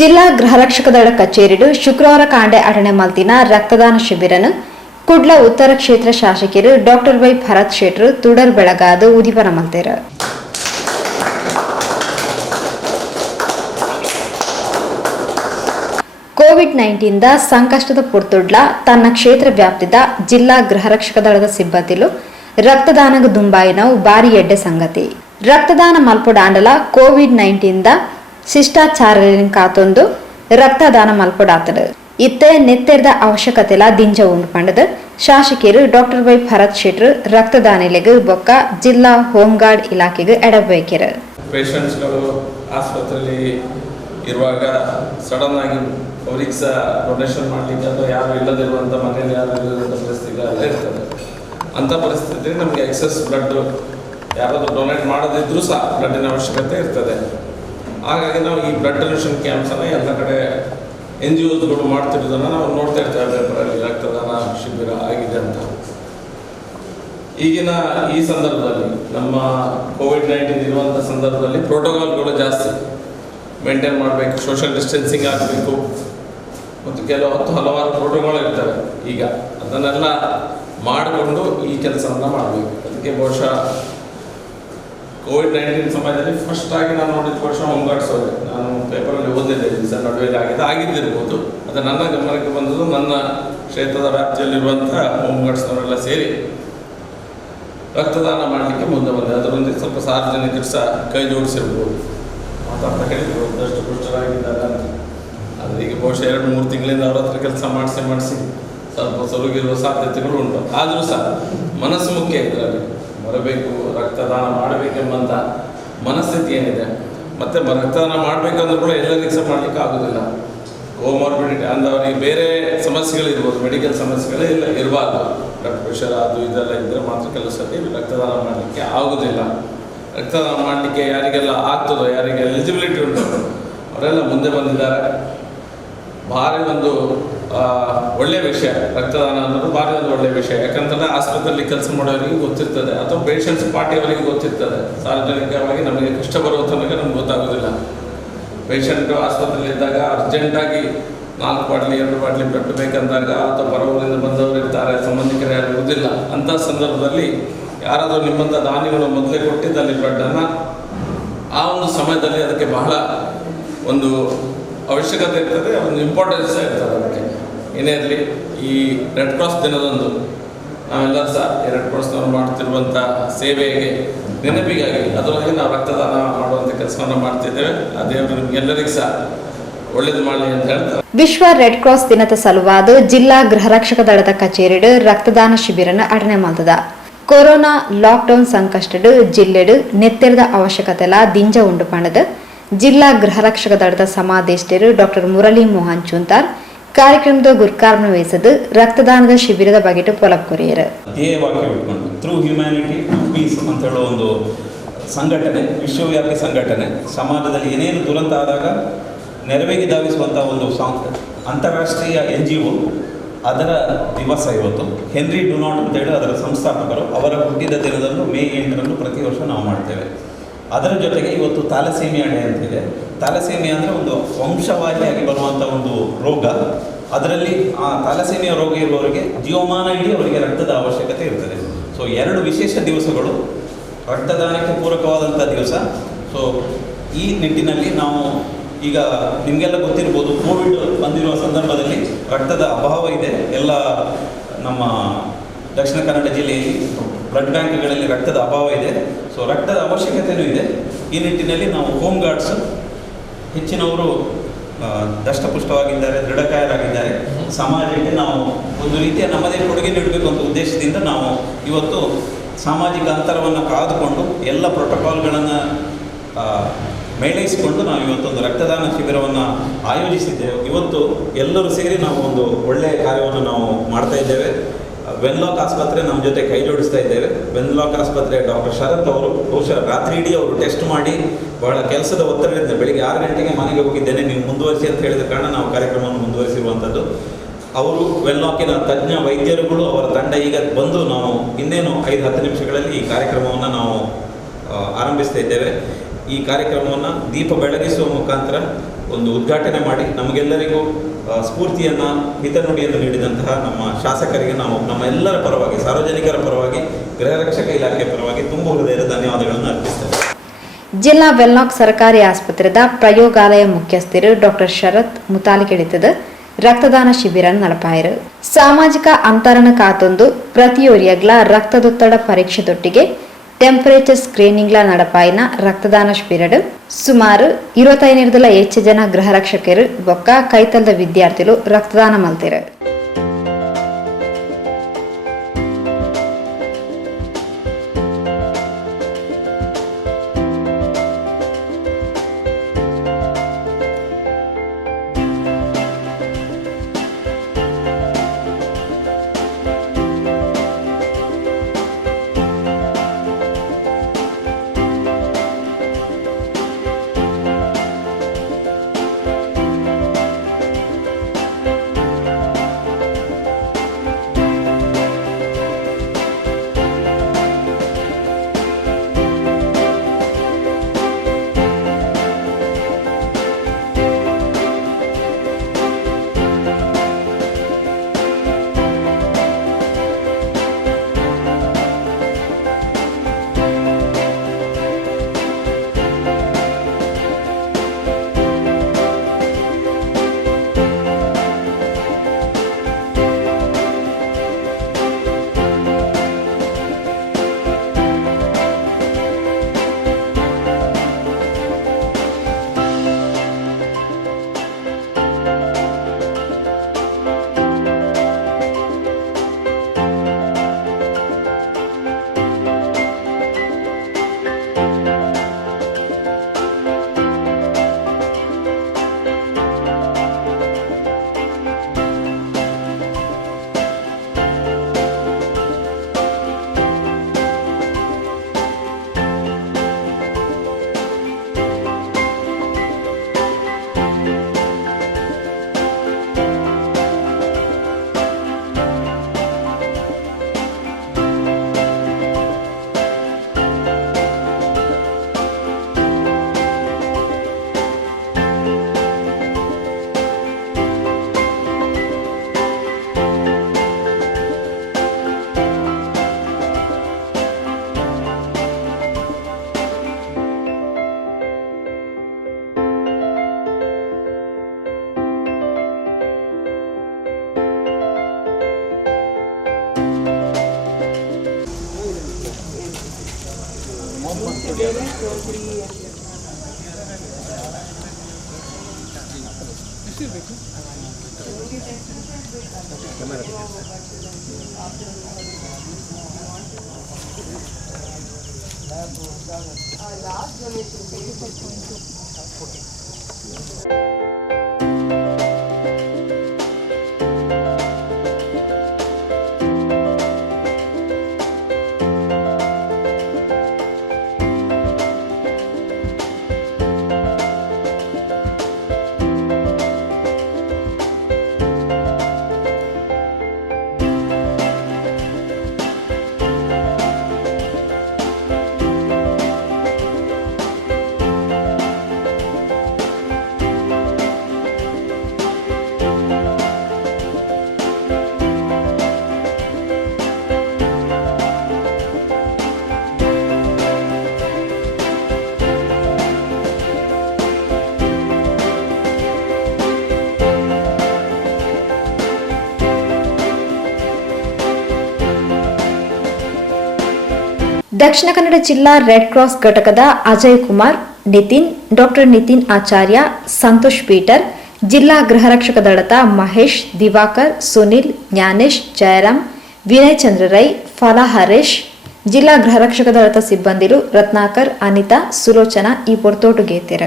ಜಿಲ್ಲಾ ಗೃಹರಕ್ಷಕ ದಳ ಕಚೇರಿಡು ಶುಕ್ರವಾರ ಕಾಂಡೆ ಅಟಣೆ ಮಲ್ತಿನ ರಕ್ತದಾನ ಶಿಬಿರನು ಕುಡ್ಲ ಉತ್ತರ ಕ್ಷೇತ್ರ ಶಾಸಕರು ಡಾಕ್ಟರ್ ವೈ ಭರತ್ ಶೆಟ್ರು ತುಡರ್ ಬೆಳಗಾದ ಉದಿಪನ ಮಲ್ತೇರು. ಕೋವಿಡ್-19 ಸಂಕಷ್ಟದ ಪುರ್ತುಡ್ಲ ತನ್ನ ಕ್ಷೇತ್ರ ವ್ಯಾಪ್ತಿದ ಜಿಲ್ಲಾ ಗೃಹರಕ್ಷಕ ದಳದ ಸಿಬ್ಬಂದಿಲು ರಕ್ತದಾನಗ ದುಂಬಾಯಿನವು ಬಾರಿ ಎಡ್ಡೆ ಸಂಗತಿ. ರಕ್ತದಾನ ಮಲ್ಪೊಡಾಂಡಲ ಕೋವಿಡ್-19 ಶಿಷ್ಟಾಚಾರಲಿನ ಕಾತೊಂದು ರಕ್ತದಾನ ಮಲ್ಪೊಡಾತಡು. ಇತ್ತೆ ನೆತ್ತೆರ್ದ ಅವಶ್ಯಕತೆಲ ದಿಂಜ ಉಂಡು ಪಂಡದು ಶಾಸಕರು ಡಾಕ್ಟರ್ ವೈ ಭರತ್ ಶೆಟ್ರು ರಕ್ತದಾನಿಲೆಗೆ ಬೊಕ್ಕ ಜಿಲ್ಲಾ ಹೋಮ್ ಗಾರ್ಡ್ ಇಲಾಖೆಗೆ ಎಡಬೇಕಿರು. ಪೇಷಂಟ್ಸ್ಗಳು ಆಸ್ಪತ್ರೆಯಲ್ಲಿ ಇರುವಾಗ ಸಡನ್ ಆಗಿ ಅವ್ರಿಗೆ ಸಹ ಡೊನೇಷನ್ ಮಾಡಲಿಕ್ಕೆ ಅಥವಾ ಯಾರು ಇಲ್ಲದಿರುವಂಥ ಮನೆಯಲ್ಲಿ ಯಾರು ಇಲ್ಲದಿರುವಂಥ ಪರಿಸ್ಥಿತಿ ಎಲ್ಲ ಇರ್ತದೆ. ಅಂಥ ಪರಿಸ್ಥಿತಿ ನಮಗೆ ಎಕ್ಸಸ್ ಬ್ಲಡ್ ಯಾರಾದರೂ ಡೊನೇಟ್ ಮಾಡದಿದ್ರೂ ಸಹ ಬ್ಲಡ್ಡಿನ ಅವಶ್ಯಕತೆ ಇರ್ತದೆ. ಹಾಗಾಗಿ ನಾವು ಈ ಬ್ಲಡ್ ಡೊನೇಷನ್ ಕ್ಯಾಂಪ್ಸನ್ನು ಎಲ್ಲ ಕಡೆ NGOsಗಳು ಮಾಡ್ತಿರೋದನ್ನು ನಾವು ನೋಡ್ತಾ ಇರ್ತೇವೆ ಪೇಪರಲ್ಲಿ. ರಕ್ತದಾನ ಶಿಬಿರ ಆಗಿದೆ ಅಂತ. ಈಗಿನ ಈ ಸಂದರ್ಭದಲ್ಲಿ ನಮ್ಮ ಕೋವಿಡ್-19 ಇರುವಂಥ ಸಂದರ್ಭದಲ್ಲಿ ಪ್ರೋಟೋಕಾಲ್ಗಳು ಜಾಸ್ತಿ ಮೇಂಟೈನ್ ಮಾಡಬೇಕು, ಸೋಷಿಯಲ್ ಡಿಸ್ಟೆನ್ಸಿಂಗ್ ಆಗಬೇಕು ಮತ್ತು ಹಲವಾರು ಪ್ರೋಟೋಕಾಲ್ ಇರ್ತವೆ. ಈಗ ಅದನ್ನೆಲ್ಲ ಮಾಡಿಕೊಂಡು ಈ ಕೆಲಸವನ್ನು ಮಾಡಬೇಕು. ಅದಕ್ಕೆ ಬಹುಶಃ ಕೋವಿಡ್-19 ಸಮಯದಲ್ಲಿ ಫಸ್ಟ್ ಆಗಿ ನಾನು ನೋಡಿದ ಬಹುಶಃ ಹೋಮ್ ಗಾರ್ಡ್ಸ್ ಅವರೇ. ನಾನು ಪೇಪರಲ್ಲಿ ಓದಿದ್ದೆ ದಿವಸ ನಡುವೆ ಆಗಿದ್ದಿರ್ಬೋದು. ಅದು ನನ್ನ ಗಮನಕ್ಕೆ ಬಂದದ್ದು ನನ್ನ ಕ್ಷೇತ್ರದ ವ್ಯಾಪ್ತಿಯಲ್ಲಿರುವಂಥ ಹೋಮ್ ಗಾರ್ಡ್ಸ್ನವರೆಲ್ಲ ಸೇರಿ ರಕ್ತದಾನ ಮಾಡಲಿಕ್ಕೆ ಮುಂದೆ ಬಂದೆ. ಅದರೊಂದಿಗೆ ಸ್ವಲ್ಪ ಸಾರ್ವಜನಿಕರು ಸಹ ಕೈ ಜೋಡಿಸಿರ್ಬೋದು. ಮಾತಾಡ್ತಾ ಹೇಳಿದ್ರು ಒಂದಷ್ಟು ಪುಷ್ಟರಾಗಿದ್ದಾರೆ ಅಂತ. ಆದರೆ ಈಗ ಬಹುಶಃ 2-3 ತಿಂಗಳಿಂದ ಅವ್ರ ಹತ್ರ ಕೆಲಸ ಮಾಡಿಸಿ ಸ್ವಲ್ಪ ಸೊರಗಿರುವ ಸಾಧ್ಯತೆಗಳು ಉಂಟು. ಆದರೂ ಸಹ ಮನಸ್ಸು ಮುಖ್ಯ ಇದರಲ್ಲಿ. ಬರಬೇಕು, ರಕ್ತದಾನ ಮಾಡಬೇಕೆಂಬಂಥ ಮನಸ್ಥಿತಿ ಏನಿದೆ. ಮತ್ತು ರಕ್ತದಾನ ಮಾಡಬೇಕಂದ್ರೂ ಕೂಡ ಎಲ್ಲರಿಗೂ ಸಹ ಮಾಡಲಿಕ್ಕೆ ಆಗೋದಿಲ್ಲ. ಕೋಮಾರ್ಬಿಡಿಟಿ ಅಂದವರಿಗೆ ಬೇರೆ ಸಮಸ್ಯೆಗಳಿರ್ಬೋದು, ಮೆಡಿಕಲ್ ಸಮಸ್ಯೆಗಳೇ ಇರಬಾರ್ದು. ಬ್ಲಡ್ ಪ್ರೆಷರ್ ಅದು ಇದೆಲ್ಲ ಇದ್ದರೆ ಮಾತ್ರ ಕೆಲವು ಸತಿ ರಕ್ತದಾನ ಮಾಡಲಿಕ್ಕೆ ಆಗೋದಿಲ್ಲ. ರಕ್ತದಾನ ಮಾಡಲಿಕ್ಕೆ ಯಾರಿಗೆಲ್ಲ ಆಗ್ತದೋ, ಯಾರಿಗೆ ಎಲಿಜಿಬಿಲಿಟಿ ಉಂಟು ಅವರೆಲ್ಲ ಮುಂದೆ ಬಂದಿದ್ದಾರೆ. ಭಾರಿ ಒಂದು ಒಳ್ಳೆಯ ವಿಷಯ. ರಕ್ತದಾನ ಅನ್ನೋದು ಭಾರಿ ಒಂದು ಒಳ್ಳೆಯ ವಿಷಯ. ಯಾಕಂತಂದರೆ ಆಸ್ಪತ್ರೆಯಲ್ಲಿ ಕೆಲಸ ಮಾಡೋರಿಗೆ ಗೊತ್ತಿರ್ತದೆ, ಅಥವಾ ಪೇಷಂಟ್ಸ್ ಪಾರ್ಟಿಯವರಿಗೆ ಗೊತ್ತಿರ್ತದೆ. ಸಾರ್ವಜನಿಕವಾಗಿ ನಮಗೆ ಕಷ್ಟ ಬರುವ ತನಕ ನಮ್ಗೆ ಗೊತ್ತಾಗೋದಿಲ್ಲ. ಪೇಷಂಟು ಆಸ್ಪತ್ರೆಯಲ್ಲಿ ಇದ್ದಾಗ ಅರ್ಜೆಂಟಾಗಿ 4 ಬಾಟ್ಲಿ 2 ಬಾಟ್ಲಿ ಬ್ಲಡ್ ಬೇಕಂದಾಗ, ಅಥವಾ ಹೊರಗೂರಿಂದ ಬಂದವರು ಇರ್ತಾರೆ, ಸಂಬಂಧಿಕರು ಯಾರು ಇರುವುದಿಲ್ಲ. ಅಂಥ ಸಂದರ್ಭದಲ್ಲಿ ಯಾರಾದರೂ ನಿಮ್ಮಂಥ ದಾನಿಗಳು ಮೊದಲೇ ಕೊಟ್ಟಿದ್ದಲ್ಲಿ ಬ್ಲಡ್ಡನ್ನು, ಆ ಒಂದು ಸಮಯದಲ್ಲಿ ಅದಕ್ಕೆ ಬಹಳ ಒಂದು ಅವಶ್ಯಕತೆ ಇರ್ತದೆ, ಒಂದು ಇಂಪಾರ್ಟೆನ್ಸ್ ಇರ್ತದೆ. ಅದಕ್ಕೆ ಏನೇ ಇರಲಿ, ಈ ರೆಡ್ ಕ್ರಾಸ್ ದಿನದಂದು ನಾವೆಲ್ಲರೂ ಸಹ ರೆಡ್ ಕ್ರಾಸ್ನವರು ಮಾಡ್ತಿರುವಂಥ ಸೇವೆಗೆ ನೆನಪಿಗಾಗಿ ಅದರೊಳಗೆ ನಾವು ರಕ್ತದಾನ ಮಾಡುವಂಥ ಕೆಲಸವನ್ನು ಮಾಡ್ತಿದ್ದೇವೆ. ಆ ದೇವರು ನಿಮಗೆಲ್ಲರಿಗೂ ಸಹ ಒಳ್ಳೇದು ಮಾಡಲಿ ಅಂತ ಹೇಳ್ತಾರೆ. ವಿಶ್ವ ರೆಡ್ ಕ್ರಾಸ್ ದಿನದ ಸಲುವಾದ ಜಿಲ್ಲಾ ಗೃಹರಕ್ಷಕ ದಳದ ಕಚೇರಿಡು ರಕ್ತದಾನ ಶಿಬಿರನ ಅಟಣೆ ಮಾಡ್ತದ. ಕೊರೋನಾ ಲಾಕ್ಡೌನ್ ಸಂಕಷ್ಟಡು ಜಿಲ್ಲೆಡು ನೆತ್ತೆರದ ಅವಶ್ಯಕತೆಲ ದಿಂಜ ಉಂಡು ಪಂಡದು ಜಿಲ್ಲಾ ಗೃಹರಕ್ಷಕ ದಳದ ಸಮಾದೇಷ್ಟರು ಡಾಕ್ಟರ್ ಮುರಳಿ ಮೋಹನ್ ಚೂಂತಾರ್ ಕಾರ್ಯಕ್ರಮದ ಗುರುಕಾರ್ನ ವಹಿಸದು ರಕ್ತದಾನದ ಶಿಬಿರದ ಬಗೆಟು ಪೊಲಪ್ ಕೊರಿಯರು. ಧ್ಯೇಯವಾಕ್ಯ ಇಟ್ಕೊಂಡು ಥ್ರೂ ಹ್ಯುಮ್ಯಾನಿಟಿ ಟು ಪೀಸ್ ಅಂತ ಹೇಳೋ ಒಂದು ಸಂಘಟನೆ, ವಿಶ್ವವ್ಯಾಪಿ ಸಂಘಟನೆ, ಸಮಾಜದಲ್ಲಿ ಏನೇನು ದುರಂತ ಆದಾಗ ನೆರವಿಗೆ ಧಾವಿಸುವಂಥ ಒಂದು ಅಂತಾರಾಷ್ಟ್ರೀಯ NGO. ಅದರ ದಿವಸ ಇವತ್ತು. ಹೆನ್ರಿ ಡುನಾಟ್ ಅಂತೇಳಿ ಅದರ ಸಂಸ್ಥಾಪಕರು, ಅವರ ಹುಟ್ಟಿದ ದಿನದಂದು ಮೇ 8ರಂದು ಪ್ರತಿ ವರ್ಷ ನಾವು ಮಾಡ್ತೇವೆ. ಅದರ ಜೊತೆಗೆ ಇವತ್ತು ಥಾಲಸೀಮಿಯಾ ಡೇ ಅಂತಿದೆ. ಥಾಲಸೀಮಿಯಾ ಅಂದರೆ ಒಂದು ವಂಶವಾಹಿಯಾಗಿ ಬರುವಂಥ ಒಂದು ರೋಗ. ಅದರಲ್ಲಿ ಆ ಥಾಲಸೀಮಿಯಾ ರೋಗ ಇರುವವರಿಗೆ ಜೀವಮಾನ ಇಡೀ ಅವರಿಗೆ ರಕ್ತದ ಅವಶ್ಯಕತೆ ಇರ್ತದೆ. ಸೊ 2 ವಿಶೇಷ ದಿವಸಗಳು ರಕ್ತದಾನಕ್ಕೆ ಪೂರಕವಾದಂಥ ದಿವಸ. ಸೊ ಈ ನಿಟ್ಟಿನಲ್ಲಿ ನಾವು ಈಗ ನಿಮಗೆಲ್ಲ ಗೊತ್ತಿರ್ಬೋದು, ಕೋವಿಡ್ ಬಂದಿರುವ ಸಂದರ್ಭದಲ್ಲಿ ರಕ್ತದ ಅಭಾವ ಇದೆ. ಎಲ್ಲ ನಮ್ಮ ದಕ್ಷಿಣ ಕನ್ನಡ ಜಿಲ್ಲೆಯಲ್ಲಿ ಬ್ಲಡ್ ಬ್ಯಾಂಕ್ಗಳಲ್ಲಿ ರಕ್ತದ ಅಭಾವ ಇದೆ. ಸೊ ರಕ್ತದ ಅವಶ್ಯಕತೆಯೂ ಇದೆ. ಈ ನಿಟ್ಟಿನಲ್ಲಿ ನಾವು ಹೋಮ್ ಗಾರ್ಡ್ಸ್ ಹೆಚ್ಚಿನವರು ದಷ್ಟಪುಷ್ಟವಾಗಿದ್ದಾರೆ, ದೃಢಕಾಯರಾಗಿದ್ದಾರೆ. ಸಮಾಜಕ್ಕೆ ನಾವು ಒಂದು ರೀತಿಯ ನಮ್ಮದೇ ಕೊಡುಗೆ ನೀಡಬೇಕು ಅಂತ ಉದ್ದೇಶದಿಂದ ನಾವು ಇವತ್ತು ಸಾಮಾಜಿಕ ಅಂತರವನ್ನು ಕಾದುಕೊಂಡು ಎಲ್ಲ ಪ್ರೋಟೋಕಾಲ್ಗಳನ್ನು ಮೇಳೈಸಿಕೊಂಡು ನಾವು ಇವತ್ತೊಂದು ರಕ್ತದಾನ ಶಿಬಿರವನ್ನು ಆಯೋಜಿಸಿದ್ದೇವೆ. ಇವತ್ತು ಎಲ್ಲರೂ ಸೇರಿ ನಾವು ಒಂದು ಒಳ್ಳೆಯ ಕಾರ್ಯವನ್ನು ನಾವು ಮಾಡ್ತಾ ಇದ್ದೇವೆ. ವೆನ್ಲಾಕ್ ಆಸ್ಪತ್ರೆ ನಮ್ಮ ಜೊತೆ ಕೈ ಜೋಡಿಸ್ತಾ ಇದ್ದೇವೆ. ವೆನ್ಲಾಕ್ ಆಸ್ಪತ್ರೆ ಡಾಕ್ಟರ್ ಶರತ್ ಅವರು ಬಹುಶಃ ರಾತ್ರಿ ಇಡೀ ಅವರು ಟೆಸ್ಟ್ ಮಾಡಿ ಬಹಳ ಕೆಲಸದ ಒತ್ತಡದಿಂದ ಬೆಳಿಗ್ಗೆ 6 ಗಂಟೆಗೆ ಮನೆಗೆ ಹೋಗಿದ್ದೇನೆ, ನೀವು ಮುಂದುವರಿಸಿ ಅಂತ ಹೇಳಿದ ಕಾರಣ ನಾವು ಕಾರ್ಯಕ್ರಮವನ್ನು ಮುಂದುವರಿಸಿರುವಂಥದ್ದು. ಅವರು ವೆನ್ಲಾಕಿನ ತಜ್ಞ ವೈದ್ಯರುಗಳು, ಅವರ ತಂಡ ಈಗ ಬಂದು ನಾವು ಇನ್ನೇನು 5-10 ನಿಮಿಷಗಳಲ್ಲಿ ಈ ಕಾರ್ಯಕ್ರಮವನ್ನು ನಾವು ಆರಂಭಿಸ್ತಾ ಇದ್ದೇವೆ. ಈ ಕಾರ್ಯಕ್ರಮವನ್ನು ದೀಪ ಬೆಳಗಿಸುವ ಮುಖಾಂತರ ಒಂದು ಉದ್ಘಾಟನೆ ಮಾಡಿ ನಮಗೆಲ್ಲರಿಗೂ ಸ್ಫೂರ್ತಿಯನ್ನು ಹಿತನುಡಿಯನ್ನು ನೀಡಿದಂತಹ ನಮ್ಮ ಶಾಸಕರಿಗೆ ನಾವು ನಮ್ಮ ಎಲ್ಲರ ಪರವಾಗಿ, ಸಾರ್ವಜನಿಕರ ಪರವಾಗಿ, ಗೃಹ ರಕ್ಷಕ ಇಲಾಖೆ ಪರವಾಗಿ ತುಂಬ ಹೃದಯದ ಧನ್ಯವಾದಗಳನ್ನು ಅರ್ಪಿಸ್ತೇವೆ. ಜಿಲ್ಲಾ ವೆಲ್ಲಾಕ್ ಸರ್ಕಾರಿ ಆಸ್ಪತ್ರೆದ ಪ್ರಯೋಗಾಲಯ ಮುಖ್ಯಸ್ಥರು ಡಾಕ್ಟರ್ ಶರತ್ ಮುತಾಲಿಕೆಡಿತದ ರಕ್ತದಾನ ಶಿಬಿರ ನಡಪಾಯರು. ಸಾಮಾಜಿಕ ಅಂತರನ ಕಾತೊಂದು ಪ್ರತಿಯೊರಿಯಗ್ಲ ರಕ್ತದೊತ್ತಡ ಪರೀಕ್ಷೆದೊಟ್ಟಿಗೆ ಟೆಂಪರೇಚರ್ ಸ್ಕ್ರೀನಿಂಗ್ಲ ನಡಪಾಯಿನ ರಕ್ತದಾನ ಶಿಬಿರ ಸುಮಾರು 25 ಹೆಚ್ಚು ಜನ ಗೃಹ ರಕ್ಷಕರು ಬೊಕ್ಕ ಕೈತಲ್ದ ವಿದ್ಯಾರ್ಥಿಗಳು ರಕ್ತದಾನ ಮಲ್ತಿರು. ದಕ್ಷಿಣ ಕನ್ನಡ ಜಿಲ್ಲಾ ರೆಡ್ ಕ್ರಾಸ್ ಘಟಕದ ಅಜಯ್ ಕುಮಾರ್, ನಿತಿನ್, ಡಾಕ್ಟರ್ ನಿತಿನ್ ಆಚಾರ್ಯ, ಸಂತೋಷ್ ಪೀಟರ್, ಜಿಲ್ಲಾ ಗೃಹ ರಕ್ಷಕ ದಳದ ಮಹೇಶ್, ದಿವಾಕರ್, ಸುನಿಲ್, ಜ್ಞಾನೇಶ್, ಜಯರಾಮ್, ವಿನಯ್ ಚಂದ್ರ ರೈ, ಫಲಾ ಹರೇಶ್, ಜಿಲ್ಲಾ ಗೃಹ ರಕ್ಷಕ ದಳದ ಸಿಬ್ಬಂದಿರು ರತ್ನಾಕರ್, ಅನಿತಾ, ಸುಲೋಚನಾ ಈ ಪೊರ್ತೋಟು ಗೇತೆರ.